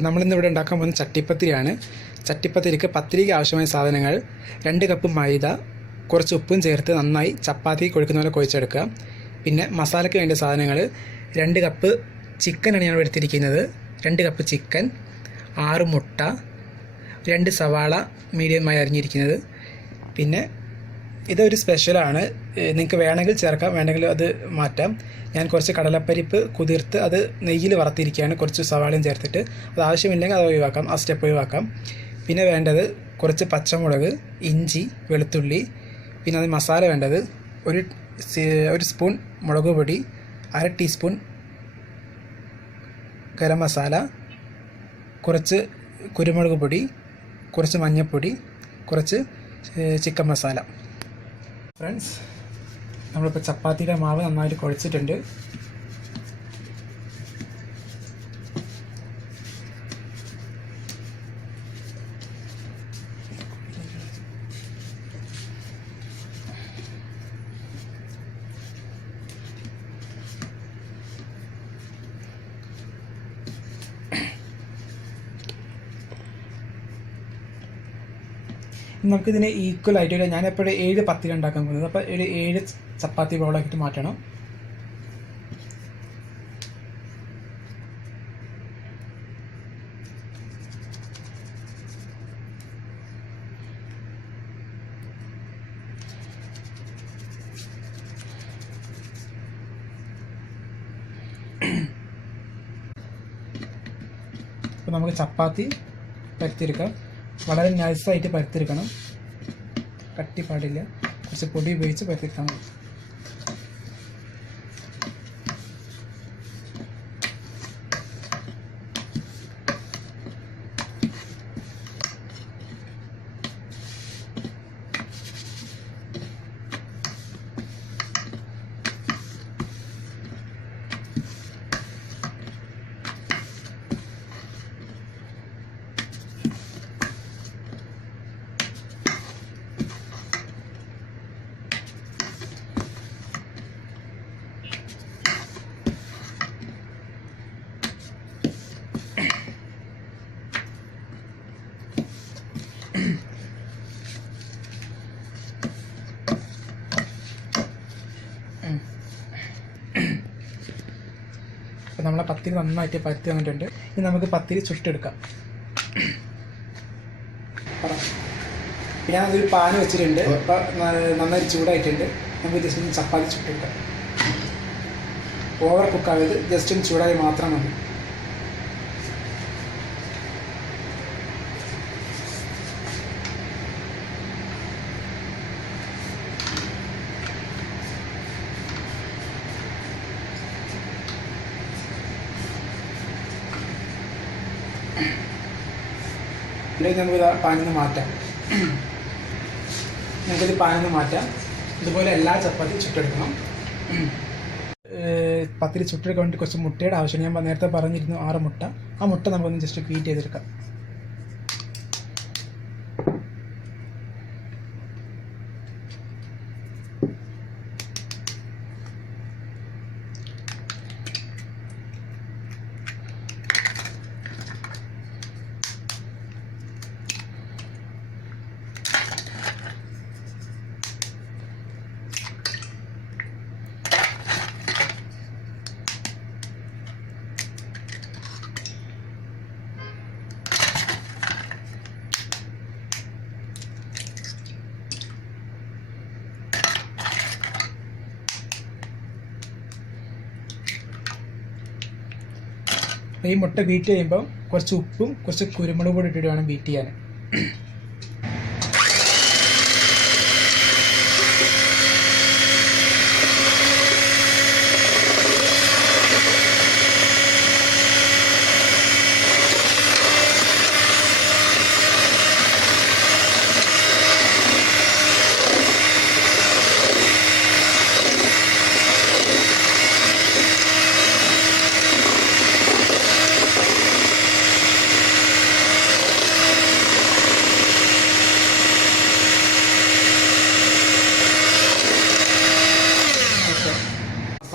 അപ്പോൾ നമ്മളിന്ന് ഇവിടെ ഉണ്ടാക്കാൻ പോകുന്ന ചട്ടിപ്പത്തിരിയാണ്. ചട്ടിപ്പത്തിരിക്ക് പത്തിരിക്ക് ആവശ്യമായ സാധനങ്ങൾ രണ്ട് കപ്പ് മൈദ കുറച്ച് ഉപ്പും ചേർത്ത് നന്നായി ചപ്പാത്തി കൊഴുക്കുന്ന പോലെ കുഴച്ചെടുക്കുക. പിന്നെ മസാലയ്ക്ക് വേണ്ട സാധനങ്ങൾ രണ്ട് കപ്പ് ചിക്കനാണ് ഞാൻ എടുത്തിരിക്കുന്നത്. രണ്ട് കപ്പ് ചിക്കൻ ആറ് മുട്ട രണ്ട് സവാള മീഡിയമായി അരിഞ്ഞിരിക്കുന്നത്. പിന്നെ ഇതൊരു സ്പെഷ്യലാണ് നിങ്ങൾക്ക് വേണമെങ്കിൽ ചേർക്കാം. വേണമെങ്കിൽ അത് മാറ്റാം. ഞാൻ കുറച്ച് കടലപ്പരിപ്പ് കുതിർത്ത് അത് നെയ്യിൽ വറുത്തിരിക്കുകയാണ്. കുറച്ച് സവാളയും ചേർത്തിട്ട്. അത് ആവശ്യമില്ലെങ്കിൽ അത് ഒഴിവാക്കാം. ആ സ്റ്റെപ്പ് ഒഴിവാക്കാം. പിന്നെ വേണ്ടത് കുറച്ച് പച്ചമുളക് ഇഞ്ചി വെളുത്തുള്ളി പിന്നെ അത് മസാല വേണ്ടത് ഒരു ഒരു സ്പൂൺ മുളക് പൊടി അര ടീസ്പൂൺ ഗരം മസാല കുറച്ച് കുരുമുളക് പൊടി കുറച്ച് മഞ്ഞൾപ്പൊടി കുറച്ച് ചിക്കൻ മസാല. ഫ്രണ്ട്സ് നമ്മളിപ്പോൾ ചപ്പാത്തിയുടെ മാവ് നന്നായിട്ട് കുഴച്ചിട്ടുണ്ട്. നമുക്കിതിന് ഈക്വൽ ആയിട്ട് ഒരു ഞാൻ എപ്പോഴും ഏഴ് പത്തിരി ഉണ്ടാക്കാൻ പോകുന്നത്. അപ്പോൾ ഒരു ഏഴ് ചപ്പാത്തി ബോളാക്കിയിട്ട് മാറ്റണം. അപ്പോൾ നമുക്ക് ചപ്പാത്തി പരത്തിയെടുക്കാം. വളരെ നൈസായിട്ട് പരത്തിയെടുക്കണം. കട്ടി പാടില്ല കുറച്ച് പൊടി ഉപയോഗിച്ച് പരത്തിയെടുത്താൽ നമ്മളെ പത്തിരി നന്നായിട്ട് പരത്തി വന്നിട്ടുണ്ട്. ഇനി നമുക്ക് പത്തിരി ചുട്ടെടുക്കാം. പിന്നെ നമുക്കൊരു പാന് വെച്ചിട്ടുണ്ട്. അപ്പോൾ നന്നായി ചൂടായിട്ടുണ്ട്. നമുക്ക് ജസ്റ്റ് ഒന്ന് ചപ്പാത്തി ചുട്ടെടുക്കാം. ഓവർ കുക്കാവരുത് ജസ്റ്റ് ഒന്ന് ചൂടായി മാത്രം മതി. ഇവിടെ നമുക്ക് ഇതാ പാനിൽ നിന്ന് മാറ്റാം. നമുക്കിത് പാനിൽ നിന്ന് മാറ്റാം. ഇതുപോലെ എല്ലാ ചപ്പാത്തി ചുട്ടെടുക്കണം. പത്തിരി ചുട്ടെടുക്കാൻ വേണ്ടി കുറച്ച് മുട്ടയുടെ ആവശ്യമാണ്. ഞാൻ നേരത്തെ പറഞ്ഞിരുന്നു ആറ് മുട്ട. ആ മുട്ട നമുക്കൊന്ന് ജസ്റ്റ് ബീറ്റ് ചെയ്തെടുക്കാം. ഈ മുട്ട ബീറ്റ് ചെയ്യുമ്പോൾ കുറച്ച് ഉപ്പും കുറച്ച് കുരുമുളക് പൊടി ഇട്ടിട്ട് വേണം ബീറ്റ് ചെയ്യാൻ.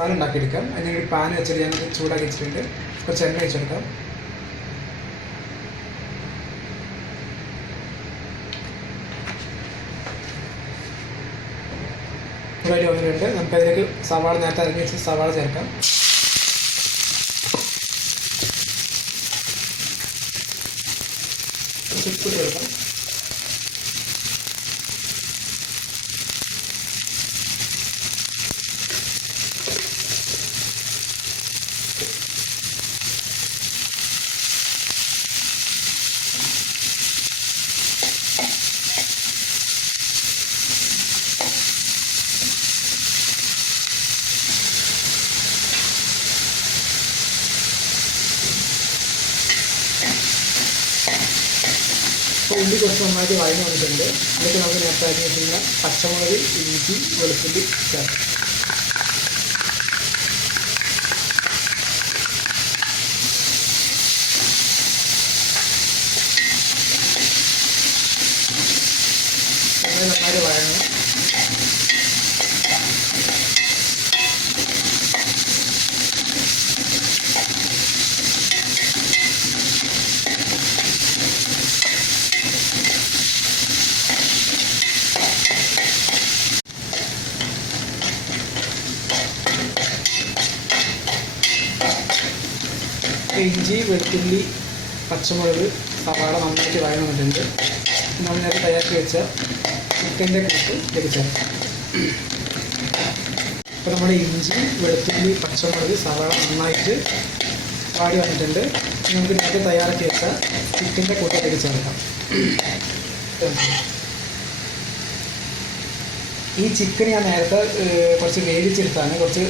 മസാല ഉണ്ടാക്കിയെടുക്കാം അതിന് ഒരു പാൻ വെച്ചിട്ട് ഞാൻ ചൂടാക്കി വെച്ചിട്ടുണ്ട്. കുറച്ച് എണ്ണ വെച്ചെടുക്കാം ചൂടായിട്ട് വന്നിട്ടുണ്ട് നമുക്ക് അതിലേക്ക് സവാള നേരത്തെ അരങ്ങി വെച്ച് സവാള ചേർക്കാം. കുറച്ച് ഉപ്പ് ചേർക്കാം ഉള്ളി കുറച്ച് നന്നായിട്ട് വഴഞ്ഞു വന്നിട്ടുണ്ട് എന്നിട്ട് നമുക്ക് നേരത്തെ ആക്കി വെച്ചിരുന്ന പച്ചമുളക് ഇഞ്ചി വെളുത്തുള്ളി ചേർക്കാം. നന്നായിട്ട് വഴങ്ങും ഇഞ്ചി വെളുത്തുള്ളി പച്ചമുളക് സവാള നന്നായിട്ട് വഴങ്ങി വന്നിട്ടുണ്ട്. നമ്മൾ നേരത്തെ തയ്യാറാക്കി വെച്ച ചിക്കന്റെ കൂട്ട് ലഭിച്ചത് അപ്പോൾ നമ്മുടെ ഇഞ്ചി വെളുത്തുള്ളി പച്ചമുളക് സവാള നന്നായിട്ട് വാടി വന്നിട്ടുണ്ട്. നമുക്ക് നേരത്തെ തയ്യാറാക്കി വെച്ച ചിക്കന്റെ കൂട്ട് ലഭിച്ചേർക്കാം ഈ ചിക്കൻ ഞാൻ നേരത്തെ കുറച്ച് വേവിച്ചെടുത്താണ്. കുറച്ച്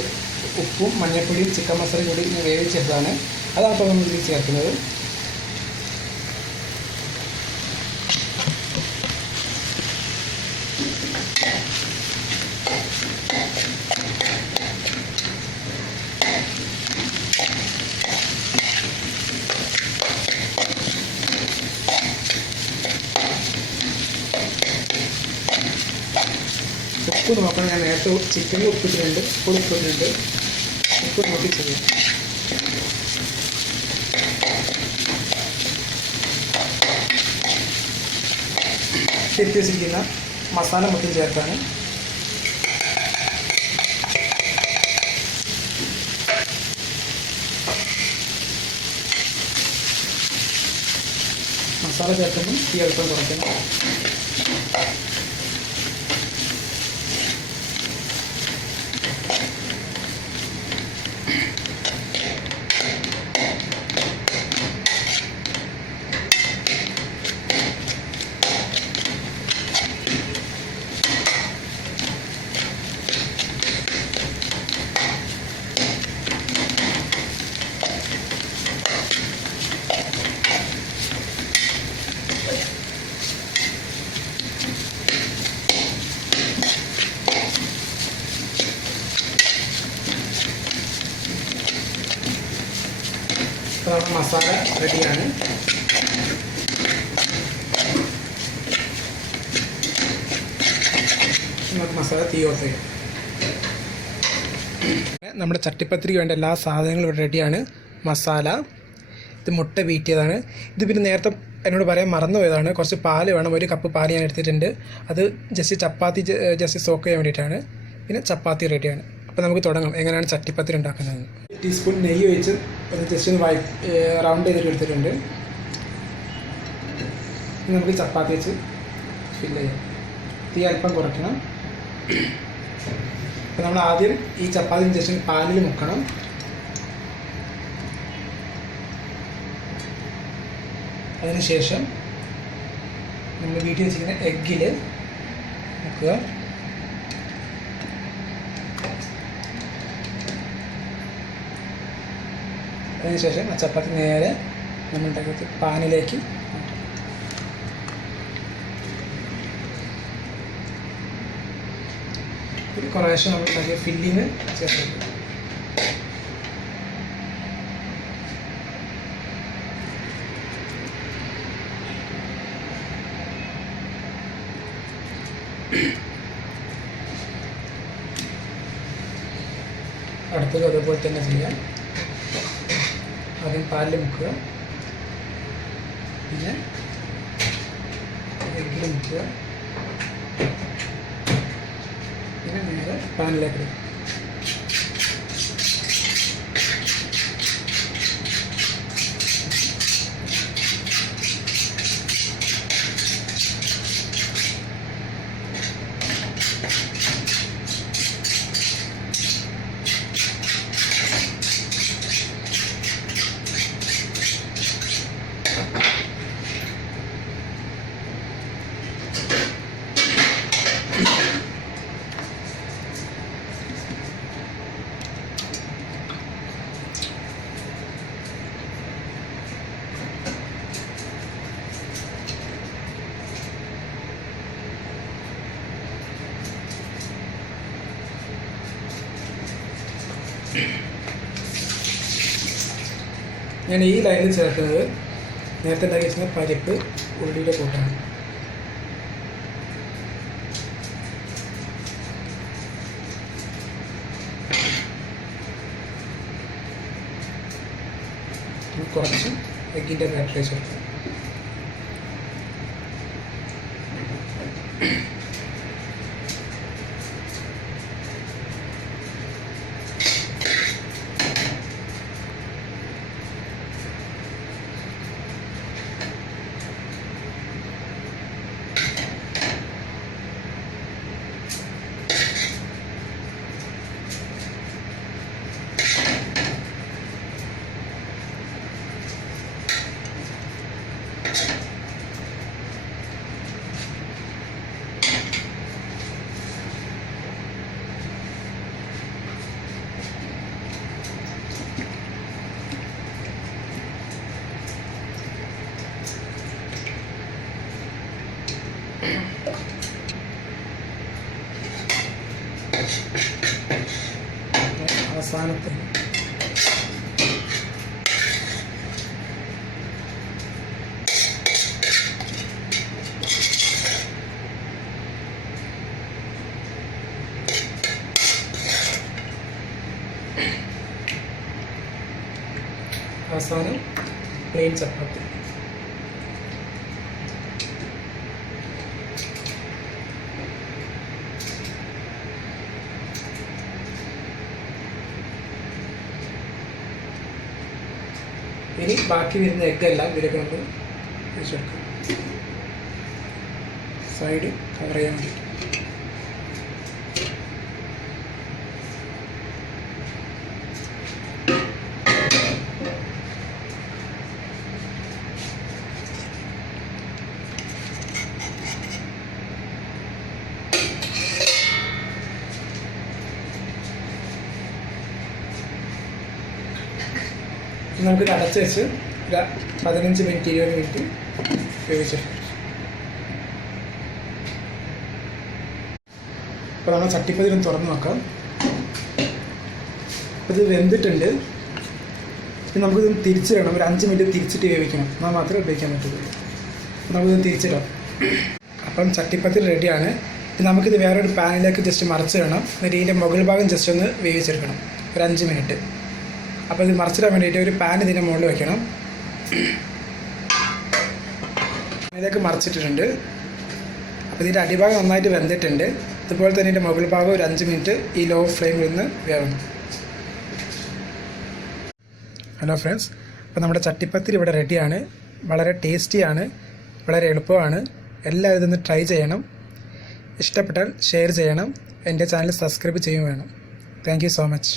ഉപ്പും മഞ്ഞൾപ്പൊടിയും ചിക്കൻ മസാലയും കൂടി വേവിച്ചെടുത്താണ് അതാണ് ഇപ്പോൾ നമ്മൾ ചേർക്കുന്നത്. ഉപ്പ് നോക്കണം. ഞാൻ നേരത്തെ ചിക്കനിൽ ഉപ്പിട്ടിട്ടുണ്ട്. ഇപ്പോൾ ഉപ്പിട്ടിട്ടുണ്ട്. ഉപ്പ് നോക്കി ചെയ്യാം. തിരുത്തി വെച്ചിരിക്കുന്ന മസാല മൊത്തം ചേർത്താണ് മസാല ചേർക്കുമ്പോൾ തീ നമ്മുടെ മസാല റെഡിയാണ്. മസാല തീ ചെയ്യാം നമ്മുടെ ചട്ടിപ്പത്തിരിക്ക് വേണ്ട എല്ലാ സാധനങ്ങളും ഇവിടെ റെഡിയാണ്. മസാല ഇത് മുട്ട വീറ്റിയതാണ് ഇത് പിന്നെ നേരത്തെ എന്നോട് പറയാൻ മറന്നു പോയതാണ്. കുറച്ച് പാൽ വേണം. ഒരു കപ്പ് പാൽ ഞാൻ എടുത്തിട്ടുണ്ട്. അത് ജസ്റ്റ് ചപ്പാത്തി ജസ്റ്റ് സോക്ക് ചെയ്യാൻ വേണ്ടിയിട്ടാണ്. പിന്നെ ചപ്പാത്തി റെഡിയാണ്. അപ്പോൾ നമുക്ക് തുടങ്ങാം. എങ്ങനെയാണ് ചട്ടിപ്പത്തിരി ഉണ്ടാക്കുന്നത്? ടീസ്പൂൺ നെയ്യ് ഒഴിച്ച് ഒന്ന് ജസ്റ്റ് ഒന്ന് വൈ റൗണ്ട് ചെയ്തിട്ട് എടുത്തിട്ടുണ്ട്. നമുക്ക് ചപ്പാത്തി വെച്ച് ഫില്ല് ചെയ്യാം. തീ അല്പം കുറയ്ക്കണം. അപ്പോൾ നമ്മൾ ആദ്യം ഈ ചപ്പാത്തി ജസ്റ്റ് പാലിൽ മുക്കണം. അതിനുശേഷം നമ്മൾ വീട്ടിൽ വെച്ചിരിക്കുന്ന എഗ്ഗിൽ മുക്കുക. അതിനുശേഷം ആ ചപ്പാത്തി നേരെ നമ്മൾ ഉണ്ടാക്കിയ പാനിലേക്ക്. ഒരു കുറേശ്ശെ നമ്മൾ ഉണ്ടാക്കിയ ഫില്ലിങ് ചേർത്ത് അടുത്തത് അതുപോലെ തന്നെ ചെയ്യാം പാലിൽ മുക്കുക പിന്നെ എഗ്ഗിൽ മുക്കുക. പിന്നെ നേരെ പാനിലേക്ക് ഇടും ഞാൻ ഈ ലൈനിൽ ചേർക്കുന്നത് നേരത്തെ ഉണ്ടാക്കി വെച്ചിരുന്ന പരിപ്പ് ഉള്ളിയുടെ കൂട്ടാണ്. കുറച്ച് എഗ്ഗിന്റെ ബാറ്ററി ചേർക്കാം కాలుతాయి ఆసాను ప్లేన్ చపాతీ. ബാക്കി വരുന്ന എഗ്ഗെല്ലാം ഇതിലേക്ക് നമുക്ക് വെച്ചെടുക്കാം സൈഡ് കവർ ചെയ്യാൻ വേണ്ടി. നമുക്ക് അടച്ചു വെച്ച് പതിനഞ്ച് മിനിറ്റ് ഇരുപത് മിനിറ്റ് വേവിച്ചെടുക്കാം അപ്പോൾ നമ്മൾ ചട്ടിപ്പതിലും തുറന്ന് നോക്കാം. ഇത് വെന്തിട്ടുണ്ട്. നമുക്കിത് തിരിച്ചിടണം ഒരു അഞ്ച് മിനിറ്റ് തിരിച്ചിട്ട് വേവിക്കണം. എന്നാൽ മാത്രമേ ഉപയോഗിക്കാൻ പറ്റുള്ളൂ നമുക്കിത് തിരിച്ചിടാം. അപ്പം ചട്ടിപ്പത്തിൽ റെഡിയാണ്. നമുക്കിത് വേറൊരു പാനിലേക്ക് ജസ്റ്റ് മറിച്ചിടണം എന്നിട്ട് ഇതിന്റെ മുകൾ ഭാഗം ജസ്റ്റ് ഒന്ന് വേവിച്ചെടുക്കണം. ഒരു അഞ്ച് മിനിറ്റ്. അപ്പോൾ ഇത് മറിച്ചിടാൻ വേണ്ടിയിട്ട് ഒരു പാൻ ഇതിന്റെ മുകളിൽ വെക്കണം. ഇതിലേക്ക് മറിച്ചിട്ടുണ്ട് അപ്പോൾ ഇതിന്റെ അടിഭാഗം നന്നായിട്ട് വെന്തിട്ടുണ്ട്. ഇതുപോലെ തന്നെ ഇതിന്റെ മുകൾ ഭാഗം ഒരു അഞ്ച് മിനിറ്റ് ഈ ലോ ഫ്ലെയിമിൽ നിന്ന് വേണം ഹലോ ഫ്രണ്ട്സ് അപ്പോൾ നമ്മുടെ ചട്ടിപ്പത്തിരി ഇവിടെ റെഡിയാണ് വളരെ ടേസ്റ്റിയാണ് വളരെ എളുപ്പമാണ്. എല്ലാവരും ഇതൊന്ന് ട്രൈ ചെയ്യണം. ഇഷ്ടപ്പെട്ടാൽ ഷെയർ ചെയ്യണം. എന്റെ ചാനൽ സബ്സ്ക്രൈബ് ചെയ്യും വേണം. Thank so much